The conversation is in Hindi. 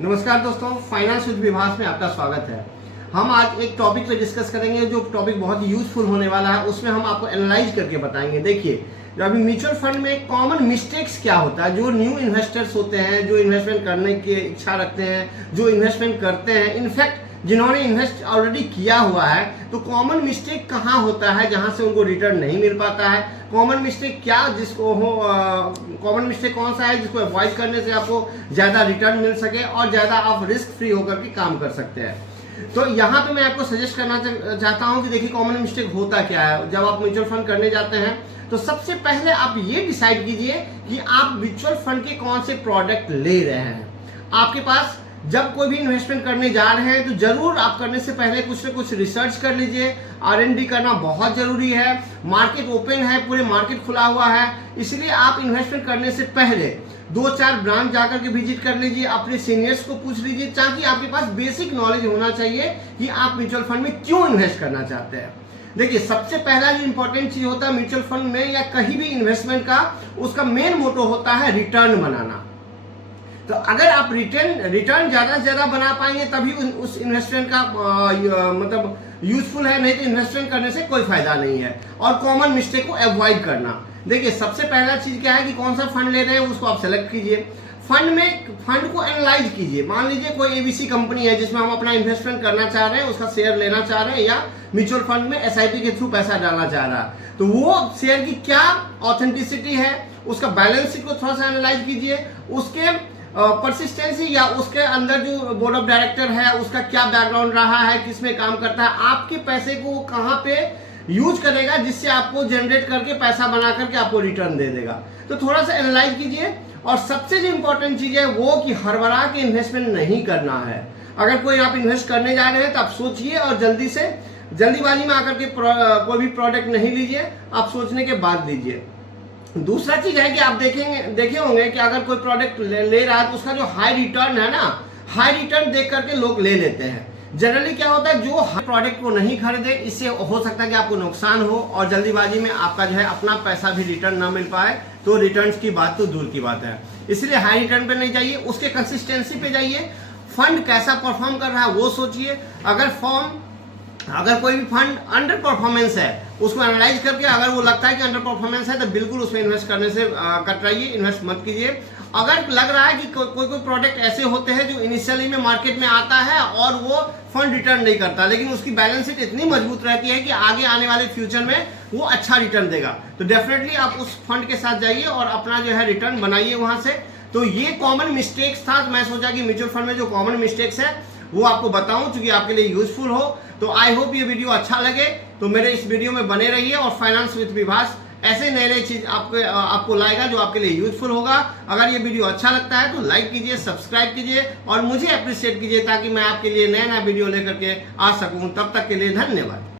नमस्कार दोस्तों, फाइनेंस विद विभास में आपका स्वागत है। हम आज एक टॉपिक पे डिस्कस करेंगे जो टॉपिक बहुत ही यूजफुल होने वाला है। उसमें हम आपको एनालाइज करके बताएंगे। देखिए, अभी म्यूचुअल फंड में कॉमन मिस्टेक्स क्या होता है। जो न्यू इन्वेस्टर्स होते हैं, जो इन्वेस्टमेंट करने की इच्छा रखते हैं, जो इन्वेस्टमेंट करते हैं, इनफैक्ट जिन्होंने इन्वेस्ट ऑलरेडी किया हुआ है, तो कॉमन मिस्टेक कहाँ होता है जहां से उनको रिटर्न नहीं मिल पाता है। कॉमन मिस्टेक क्या जिसको हो, कॉमन मिस्टेक कौन सा है जिसको अवॉइड करने से आपको ज़्यादा रिटर्न मिल सके और ज़्यादा आप रिस्क फ्री होकर के काम कर सकते हैं। तो यहाँ पे मैं आपको सजेस्ट करना चाहता हूँ कि देखिए कॉमन मिस्टेक होता क्या है। जब आप म्यूचुअल फंड करने जाते हैं तो सबसे पहले आप ये डिसाइड कीजिए कि आप म्यूचुअल फंड के कौन से प्रोडक्ट ले रहे हैं। आपके पास जब कोई भी इन्वेस्टमेंट करने जा रहे हैं तो जरूर आप करने से पहले कुछ न कुछ रिसर्च कर लीजिए। R&D करना बहुत जरूरी है। मार्केट ओपन है, पूरे मार्केट खुला हुआ है, इसलिए आप इन्वेस्टमेंट करने से पहले 2-4 ब्रांच जाकर के विजिट कर लीजिए, अपने सीनियर्स को पूछ लीजिए, ताकि आपके पास बेसिक नॉलेज होना चाहिए कि आप म्यूचुअल फंड में क्यों इन्वेस्ट करना चाहते हैं। देखिए, सबसे पहला जो इंपॉर्टेंट चीज होता है म्यूचुअल फंड में या कहीं भी इन्वेस्टमेंट का, उसका मेन मोटो होता है रिटर्न बनाना। तो अगर आप रिटर्न ज्यादा से ज्यादा बना पाएंगे तभी उस इन्वेस्टमेंट का मतलब यूजफुल है, नहीं तो इन्वेस्टमेंट करने से कोई फायदा नहीं है। और कॉमन मिस्टेक को अवॉइड करना। देखिए, सबसे पहला चीज क्या है कि कौन सा फंड ले रहे हैं उसको आप सेलेक्ट कीजिए। फंड को एनालाइज कीजिए। मान लीजिए कोई ABC कंपनी है जिसमें हम अपना इन्वेस्टमेंट करना चाह रहे हैं, उसका शेयर लेना चाह रहे हैं, या म्यूचुअल फंड में SIP के थ्रू पैसा डालना चाह रहा है, तो वो शेयर की क्या ऑथेंटिसिटी है, उसका बैलेंस शीट को थोड़ा सा एनालाइज कीजिए। उसके परसिस्टेंसी या उसके अंदर जो बोर्ड ऑफ डायरेक्टर है उसका क्या बैकग्राउंड रहा है, किसमें काम करता है, आपके पैसे को कहाँ पे यूज करेगा जिससे आपको जनरेट करके पैसा बना करके आपको रिटर्न दे देगा। तो थोड़ा सा एनालाइज कीजिए। और सबसे जो इंपॉर्टेंट चीज है वो कि हड़बड़ा के इन्वेस्टमेंट नहीं करना है। अगर कोई आप इन्वेस्ट करने जा रहे हैं तो आप सोचिए और जल्दीबाजी में आकर के कोई भी प्रोडक्ट नहीं लीजिए, आप सोचने के बाद लीजिए। दूसरा चीज है कि आप देखे होंगे कि अगर कोई प्रोडक्ट ले रहा है तो उसका जो हाई रिटर्न है ना, हाई रिटर्न देख करके लोग ले लेते हैं। जनरली क्या होता है, जो प्रोडक्ट को नहीं खरीदे, इससे हो सकता है कि आपको नुकसान हो और जल्दीबाजी में आपका जो है अपना पैसा भी रिटर्न ना मिल पाए, तो रिटर्न की बात तो दूर की बात है। इसलिए हाई रिटर्न पे नहीं जाइए, उसके कंसिस्टेंसी पे जाइए। फंड कैसा परफॉर्म कर रहा है वो सोचिए। अगर कोई भी फंड अंडर परफॉर्मेंस है, उसको एनालाइज करके अगर वो लगता है कि अंडर परफॉर्मेंस है तो बिल्कुल उसमें इन्वेस्ट करने से कतराइए, इन्वेस्ट मत कीजिए। अगर लग रहा है कि कोई प्रोडक्ट ऐसे होते हैं जो इनिशियली में मार्केट में आता है और वो फंड रिटर्न नहीं करता, लेकिन उसकी बैलेंस शीट इतनी मजबूत रहती है कि आगे आने वाले फ्यूचर में वो अच्छा रिटर्न देगा, तो डेफिनेटली आप उस फंड के साथ जाइए और अपना जो है रिटर्न बनाइए वहां से। तो ये कॉमन मिस्टेक्स था। मैं सोचा कि म्यूचुअल फंड में जो कॉमन मिस्टेक्स है वो आपको बताऊं, क्योंकि आपके लिए यूजफुल हो। तो आई होप ये वीडियो अच्छा लगे, तो मेरे इस वीडियो में बने रहिए और फाइनेंस विद विभास ऐसे नए चीज आपको लाएगा जो आपके लिए यूजफुल होगा। अगर ये वीडियो अच्छा लगता है तो लाइक कीजिए, सब्सक्राइब कीजिए और मुझे अप्रिशिएट कीजिए, ताकि मैं आपके लिए नया वीडियो लेकर के आ सकूं। तब तक के लिए धन्यवाद।